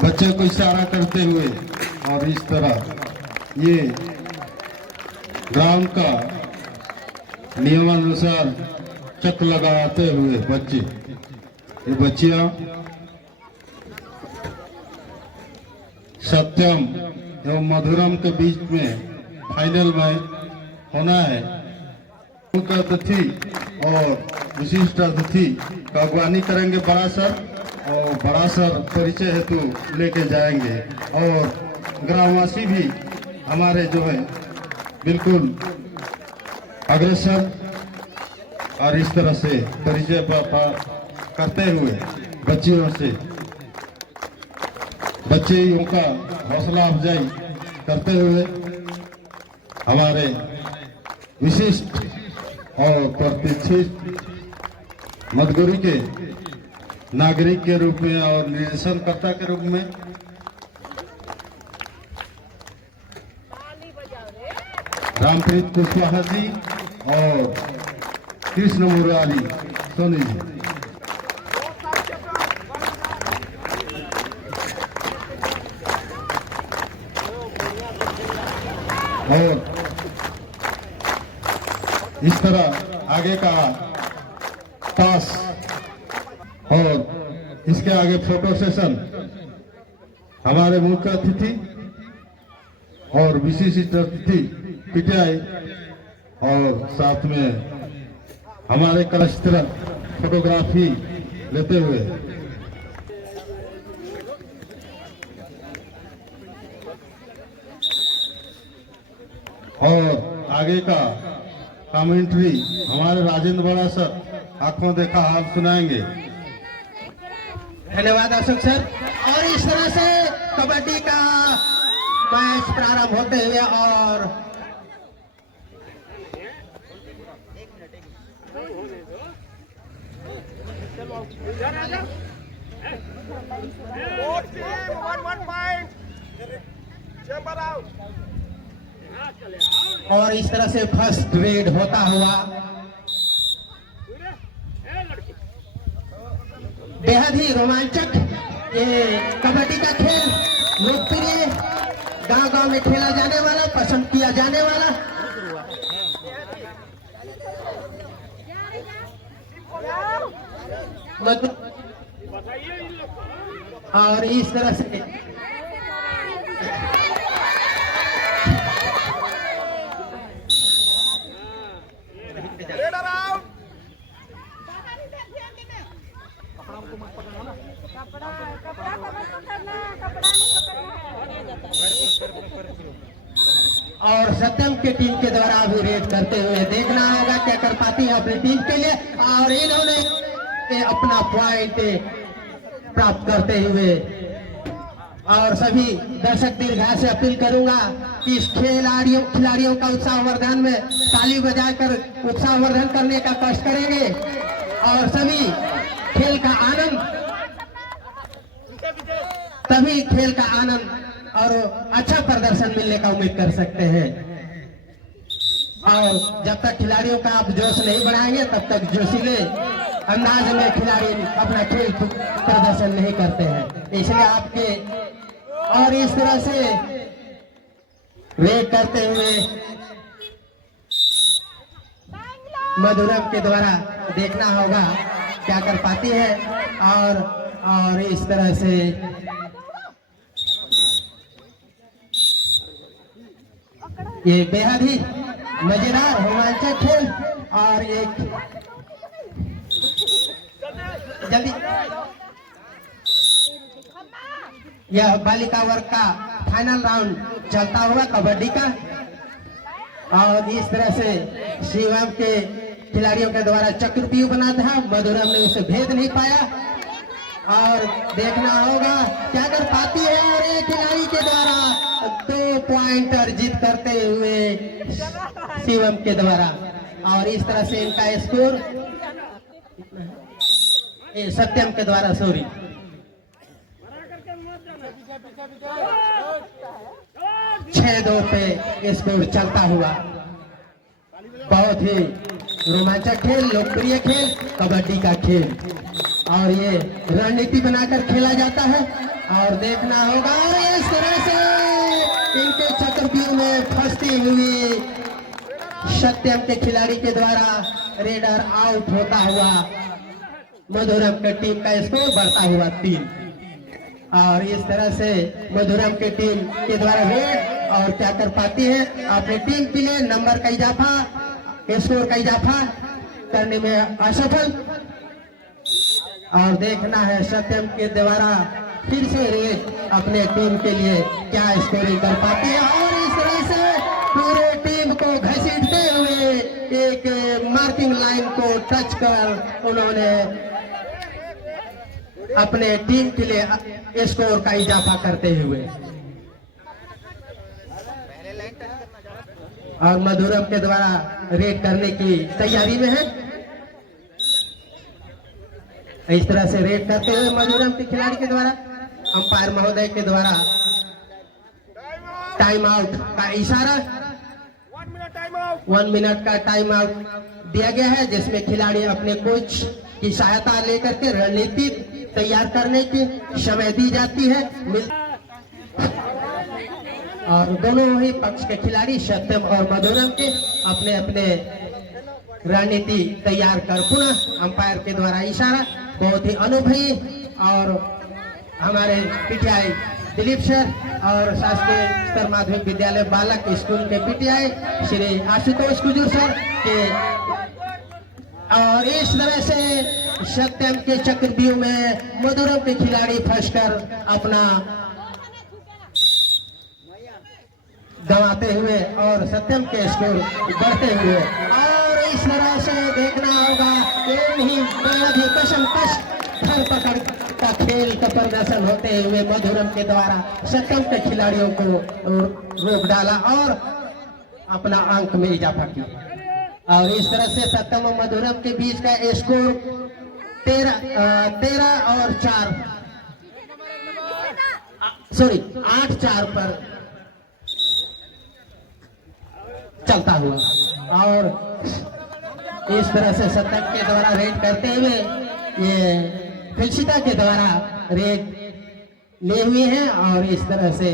बच्चे को इशारा करते हुए और इस तरह ये ग्राउंड का नियमानुसार चक्र लगाते हुए बच्चे, ये बच्चियां सत्यम एवं मधुरम के बीच में फाइनल में होना है। मुख्य अतिथि और विशिष्ट अतिथि का अगवानी करेंगे बड़ा सर, और बड़ा सर परिचय हेतु लेके जाएंगे और ग्रामवासी भी हमारे जो है बिल्कुल अग्रसर और इस तरह से परिचय करते हुए बच्चियों से बच्चियों का हौसला अफजाई करते हुए हमारे विशिष्ट और प्रतिष्ठित मधुगुरी के नागरिक के रूप में और निर्देशनकर्ता के रूप में रामप्रीत कुशवाहा जी और कृष्ण मुरारी सोनी जी। और इस तरह आगे का टास्क और इसके आगे फोटो सेशन हमारे मुख्य अतिथि और विशिष्ट अतिथि पीटीआई और साथ में हमारे कलस्टर फोटोग्राफी लेते हुए और आगे का कमेंट्री हमारे राजेंद्र बड़ा सर आंखों देखा हाल सुनाएंगे। धन्यवाद अशोक सर। और इस तरह से कबड्डी का मैच प्रारंभ होते हुए और इस तरह से फर्स्ट ग्रेड होता हुआ बेहद ही रोमांचक ये कबड्डी का खेल लोकप्रिय गांव-गांव में खेला जाने वाला, पसंद किया जाने वाला और इस तरह से और सत्यम के टीम के द्वारा भी रेड करते हुए देखना होगा क्या कर पाती है अपनी टीम के लिए। और इन्होंने अपना पॉइंट प्राप्त करते हुए और सभी दर्शक दीर्घा से अपील करूंगा कि इस खिलाड़ियों का उत्साहवर्धन में ताली बजाकर उत्साहवर्धन करने का कष्ट करेंगे और सभी खेल का आनंद तभी खेल का आनंद और अच्छा प्रदर्शन मिलने का उम्मीद कर सकते हैं। और जब तक खिलाड़ियों का आप जोश नहीं बढ़ाएंगे तब तक जोशीले अंदाज में खिलाड़ी अपना खेल प्रदर्शन नहीं करते हैं। इसलिए आपके और इस तरह से रेड करते हुए मधुरम के द्वारा देखना होगा क्या कर पाती है। और इस तरह से ये बेहद ही मजेदार रोमांचक खेल और एक जल्दी यह बालिका वर्ग का फाइनल राउंड चलता हुआ कबड्डी का। और इस तरह से शिवम के खिलाड़ियों के द्वारा चक्रव्यूह बना था, मधुरम ने उसे भेद नहीं पाया और देखना होगा क्या कर पाती है। और एक खिलाड़ी के द्वारा 2 पॉइंट अर्जित करते हुए शिवम के द्वारा और इस तरह से इनका स्कोर सत्यम के द्वारा 6-2 पे स्कोर चलता हुआ। बहुत ही रोमांचक खेल, लोकप्रिय खेल, कबड्डी का खेल और ये रणनीति बनाकर खेला जाता है। और देखना होगा। और इस तरह से इनके चक्रव्यूह में फंसती हुई सत्यम के खिलाड़ी के द्वारा रेडर आउट होता हुआ मधुरम के टीम का स्कोर बढ़ता हुआ 3। और इस तरह से मधुरम के टीम के द्वारा रेड और क्या कर पाती है, अपनी टीम के लिए नंबर का इजाफा, स्कोर का इजाफा करने में असफल। और देखना है सत्यम के द्वारा फिर से रेड अपने टीम के लिए क्या स्कोरिंग कर पाती है। और इस तरह से पूरे टीम को घसीटते हुए एक मार्किंग लाइन को टच कर उन्होंने अपने टीम के लिए स्कोर का इजाफा करते हुए, और मधुरम के द्वारा रेड करने की तैयारी में है। इस तरह से रेड करते हुए मधुरम के खिलाड़ी के द्वारा अंपायर महोदय के द्वारा टाइम आउट का इशारा, 1 मिनट का टाइम आउट दिया गया है, जिसमें खिलाड़ी अपने कोच की सहायता लेकर के रणनीति तैयार करने की समय दी जाती है। और दोनों ही पक्ष के खिलाड़ी सत्यम और मधुरम के अपने अपने रणनीति तैयार कर पुनः अंपायर के द्वारा इशारा, बहुत ही अनुभवी और हमारे पीटीआई दिलीप सर और शासकीय स्तर माध्यमिक विद्यालय बालक स्कूल के पीटीआई श्री आशुतोष कुजूर सर के। और इस तरह से सत्यम के चक्रव्यूह में मधुरम के खिलाड़ी फंसकर अपना गंवाते हुए और सत्यम के स्कोर बढ़ते हुए, और इस तरह से देखना होगा ही बेहद ही कशमकश धरपकड़ का खेल का प्रदर्शन होते हुए मधुरम के द्वारा सत्यम के खिलाड़ियों को रोक डाला और अपना अंक में इजाफा किया। और इस तरह से सत्यम और मधुरम के बीच का स्कोर 8-4 पर चलता हुआ। और इस तरह से सत्यम के द्वारा रेड करते हुए ये फिलसिता के द्वारा रेड ले हुए हैं, और इस तरह से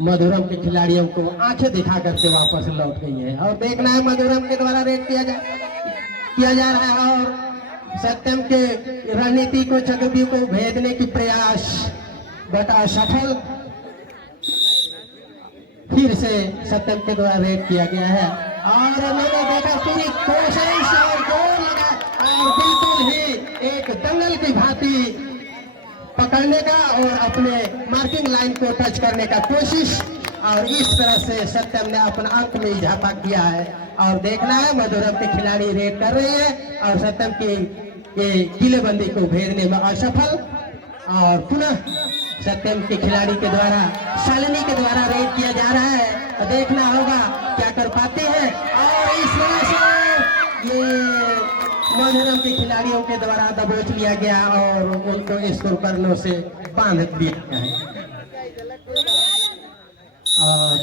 मधुरम के खिलाड़ियों को आंखें दिखा करके वापस लौट गई है। और देखना है मधुरम के द्वारा रेड किया जा रहा है, और सत्यम के रणनीति को चक्रव्यूह को भेदने की प्रयास बट असफल। फिर से सत्यम के द्वारा रेड किया गया है, और मैंने देखा पूरी कोशिश और गोल लगा, और बिल्कुल ही एक दंगल की भांति पकड़ने का और अपने मार्किंग लाइन को टच करने का कोशिश। और इस तरह से सत्यम ने अपना अंक में इजाफा किया है। और देखना है मधुरम के खिलाड़ी रेड कर रहे हैं और सत्यम की किलेबंदी को भेदने में असफल। और पुनः सत्यम के खिलाड़ी के द्वारा शालिनी के द्वारा रेड किया जा रहा है, तो देखना होगा क्या कर पाते हैं। और इस तरह से ये मधुरम के खिलाड़ियों के द्वारा दबोच लिया गया और उनको स्कोर करने से बांध दिया गया है। और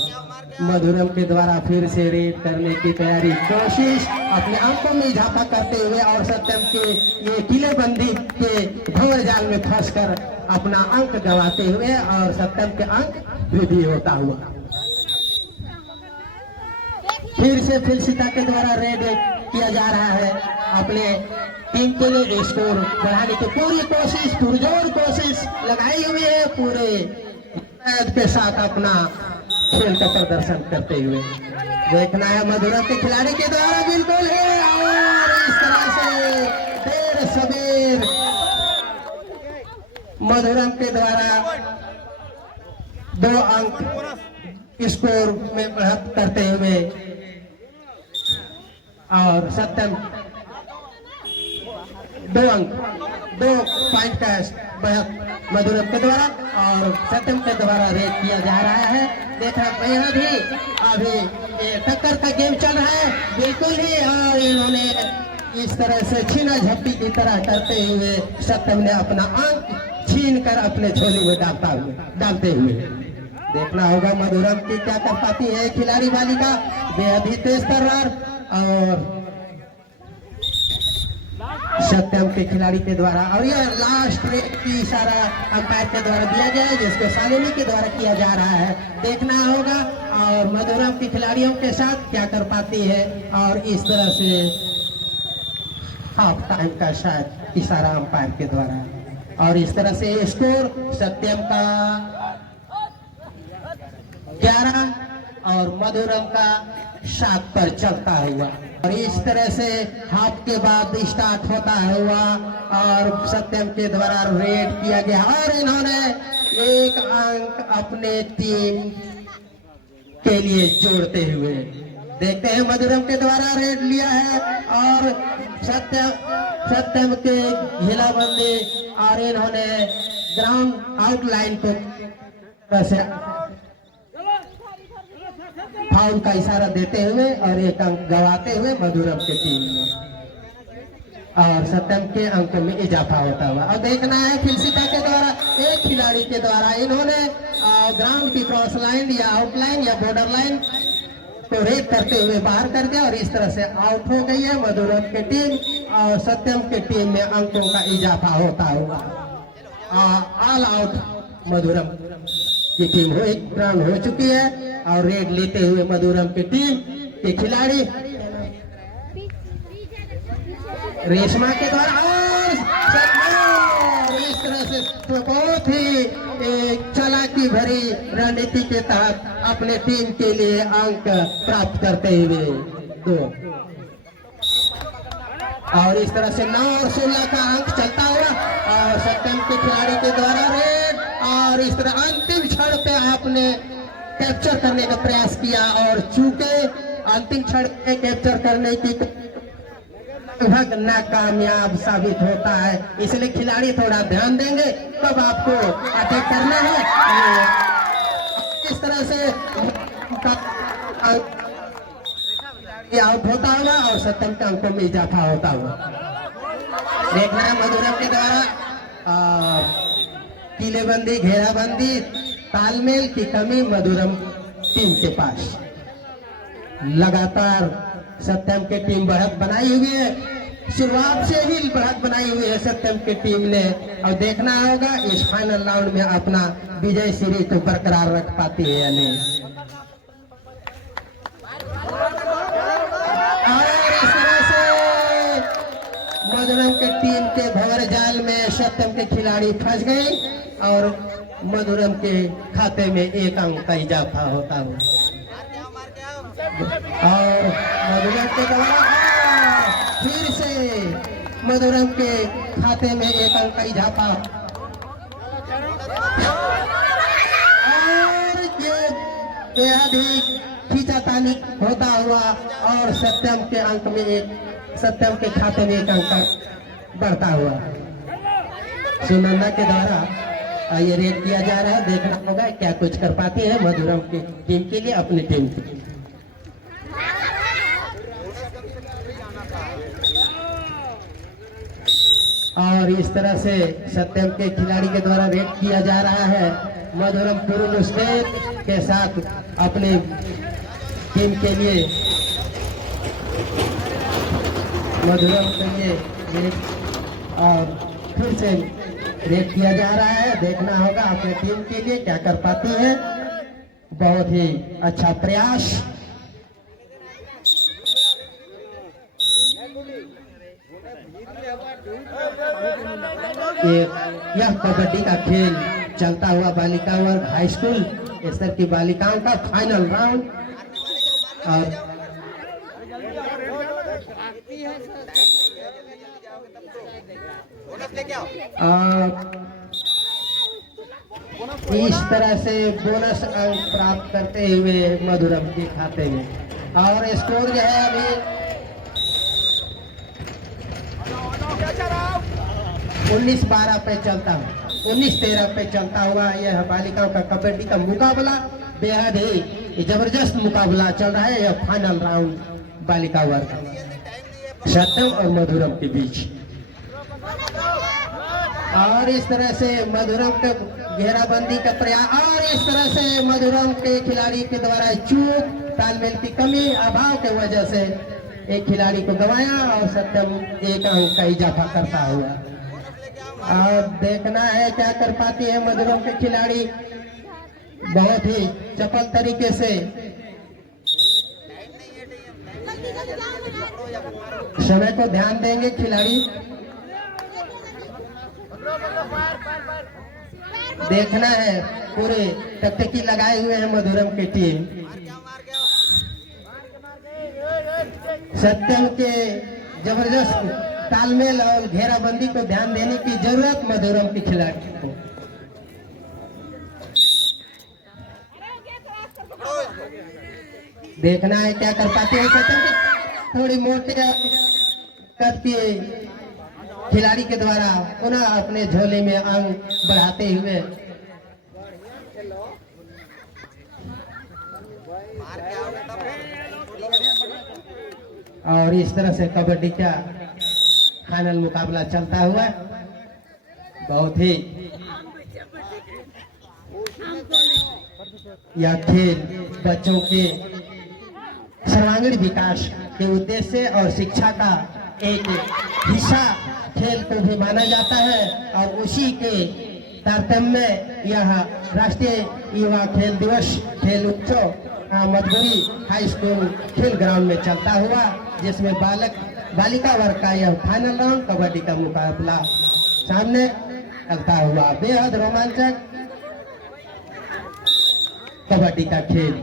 मधुरम के द्वारा फिर से रेड करने की तैयारी, कोशिश अपने अंकों में इजाफा करते हुए और सत्यम के ये किलेबंदी के भंवर जाल में फंसकर अपना अंक गंवाते हुए और सत्यम के अंक वृद्धि होता हुआ। फिर से फिलसिता के द्वारा रेड किया जा रहा है, अपने टीम के लिए स्कोर बढ़ाने की पूरी कोशिश, पुरजोर कोशिश लगाई हुई है, पूरे के साथ अपना खेल का प्रदर्शन करते हुए। देखना है मधुरम के खिलाड़ी के द्वारा बिल्कुल है, और इस तरह से देर सबेर मधुरम के द्वारा 2 अंक स्कोर में बढ़त करते हुए, और सत्यम 2 अंक 2 पॉइंट का बढ़त मधुरम के द्वारा और सत्यम के द्वारा रेड किया जा रहा है। देखा बेहद ही अभी टक्कर का गेम चल रहा है बिल्कुल ही, और इन्होंने इस तरह से छीना झपटी की तरह करते हुए सत्यम ने अपना अंक छीन कर अपने झोली में डालते हुए। देखना होगा मधुरम की क्या कर पाती है खिलाड़ी बालिका, बेहद ही तेज तर्रार और सत्यम के खिलाड़ी के द्वारा, और यह लास्ट रेड की इशारा अंपायर के द्वारा दिया गया है, जिसको शालिनी के द्वारा किया जा रहा है। देखना होगा और मधुरम के खिलाड़ियों के साथ क्या कर पाती है। और इस तरह से हाफ टाइम का शायद इशारा अंपायर के द्वारा, और इस तरह से स्कोर सत्यम का 11 और मधुरम का 7 पर चलता हुआ। और इस तरह से हाफ के बाद स्टार्ट होता हुआ और सत्यम के द्वारा रेड किया गया, और इन्होंने एक अंक अपने टीम के लिए जोड़ते हुए। देखते हैं मधुरम के द्वारा रेड लिया है और सत्यम के घेराबंदी, और इन्होंने ग्राउंड आउटलाइन को फाउल का इशारा देते हुए और एक अंक गवाते हुए मधुरम के टीम में, और सत्यम के अंक में इजाफा होता हुआ। और देखना है फिलसिता के द्वारा, एक खिलाड़ी के द्वारा इन्होंने ग्राउंड की क्रॉस लाइन या आउटलाइन या बॉर्डर लाइन को रेड करते हुए बाहर कर दिया, और इस तरह से आउट हो गई है मधुरम की टीम, और सत्यम की टीम में अंकों का इजाफा होता हुआ ऑल आउट मधुरम की टीम हो एक राउंड हो चुकी है। और रेड लेते हुए मधुरम की टीम के खिलाड़ी रेशमा के द्वारा, और इस तरह से तो बहुत ही चालाकी भरी रणनीति के तहत अपने टीम के लिए अंक प्राप्त करते हुए 2, और इस तरह से 9 और 16 का अंक चलता हुआ, और सत्यम के खिलाड़ी के द्वारा रेड, और इस तरह अंतिम क्षण पे आपने कैप्चर करने का प्रयास किया, और चूंकि अंतिम क्षण पे कैप्चर करने की लगभग नाकामयाब साबित होता है, इसलिए खिलाड़ी थोड़ा ध्यान देंगे कब आपको अटैक करना है। इस तरह से आउट होता हुआ और सत्यम के अंकों में इजाफा होता हुआ। देखना है मधुरम के द्वारा किलेबंदी, घेराबंदी, तालमेल की कमी मधुरम टीम के पास। लगातार सत्यम की टीम बढ़त बनाई हुई है, शुरुआत से ही बढ़त बनाई हुई है सत्यम की टीम ने, और देखना होगा इस फाइनल राउंड में अपना विजय सीरीज को बरकरार रख पाती है या नहीं। और इस तरह से मधुरम की टीम के भंवर जाल में सत्यम के खिलाड़ी फंस गए, और मधुरम के खाते में 1 अंक का इजाफा होता है, और मधुरम के द्वारा फिर से मधुरम के खाते में 1 अंक का इजाफा, और ये बेहद ही खींचातानी होता हुआ, और सत्यम के अंक में सत्यम के खाते में 1 अंक बढ़ता हुआ। सुनंदा के द्वारा ये रेड किया जा रहा है, देखना होगा क्या कुछ कर पाती है मधुरम की टीम के लिए, अपनी टीम के लिए। और इस तरह से सत्यम के खिलाड़ी के द्वारा रेड किया जा रहा है मधुरम पुरुष स्टेट के साथ अपनी टीम के लिए, मधुरम के लिए रेड, और फिर से रेड किया जा रहा है। देखना होगा अपनी टीम के लिए क्या कर पाती है। बहुत ही अच्छा प्रयास। यह कबड्डी का खेल चलता हुआ बालिका वर्ग हाई स्कूल स्तर की बालिकाओं का फाइनल राउंड, और इस तरह से बोनस अंक प्राप्त करते हुए मधुरम के खाते में, और स्कोर जो है अभी 19-12 पे चलता है, 19-13 पे चलता हुआ यह बालिकाओं का कबड्डी का मुकाबला बेहद ही जबरदस्त मुकाबला चल रहा है। यह फाइनल राउंड बालिका वर्ग सत्यम और मधुरम के बीच, और इस तरह से मधुरम के घेराबंदी का प्रयास, और इस तरह से मधुरम के खिलाड़ी के द्वारा चूक, तालमेल की कमी, अभाव के वजह से एक खिलाड़ी को गंवाया और सत्यम एक अंक का इजाफा करता हुआ। और देखना है क्या कर पाती है मधुरम के खिलाड़ी। बहुत ही चपल तरीके से समय को ध्यान देंगे खिलाड़ी। देखना है पूरे टकटकी लगाए हुए हैं मधुरम की टीम। सत्यम के जबरदस्त तालमेल और घेराबंदी को ध्यान देने की जरूरत मधुरम के खिलाड़ी को। देखना है क्या कर पाते हैं सत्यम के थोड़ी मोटे कद के खिलाड़ी के द्वारा पुनः अपने झोले में अंक बढ़ाते हुए। और इस तरह से कबड्डी का फाइनल मुकाबला चलता हुआ। बहुत ही यह खेल बच्चों के सर्वांगीण विकास के उद्देश्य और शिक्षा का एक हिस्सा खेल को भी माना जाता है। और उसी के तारतम्य में यह राष्ट्रीय युवा खेल दिवस खेल उत्सव मधुबरी हाई स्कूल खेल ग्राउंड में चलता हुआ, जिसमें बालिका वर्ग का यह फाइनल राउंड कबड्डी का मुकाबला सामने चलता हुआ। बेहद रोमांचक कबड्डी का खेल।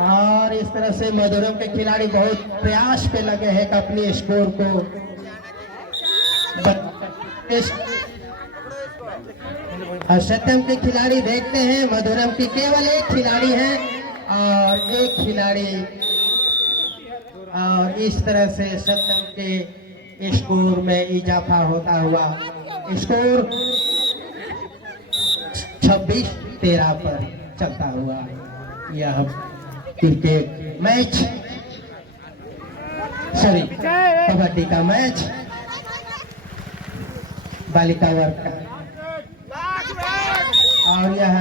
और इस तरह से मधुरम के खिलाड़ी बहुत प्रयास पे लगे हैं कि अपने स्कोर को और सत्यम के खिलाड़ी देखते हैं मधुरम की केवल एक खिलाड़ी है और एक खिलाड़ी। और इस तरह से सत्यम के स्कोर में इजाफा होता हुआ स्कोर 26-13 पर चलता हुआ यह क्रिकेट मैच कबड्डी का मैच बालिका वर्ग का। और यह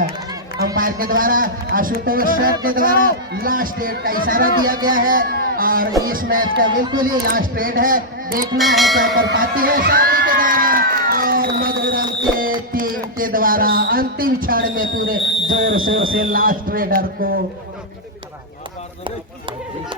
अंपायर के द्वारा आशुतोष सर के द्वारा लास्ट रेड का इशारा दिया गया है और इस मैच का बिल्कुल ही लास्ट रेड है। देखना है क्या कर पाती है शादी के द्वारा और मधुरम के टीम के द्वारा अंतिम क्षण में पूरे जोर शोर से लास्ट रेडर को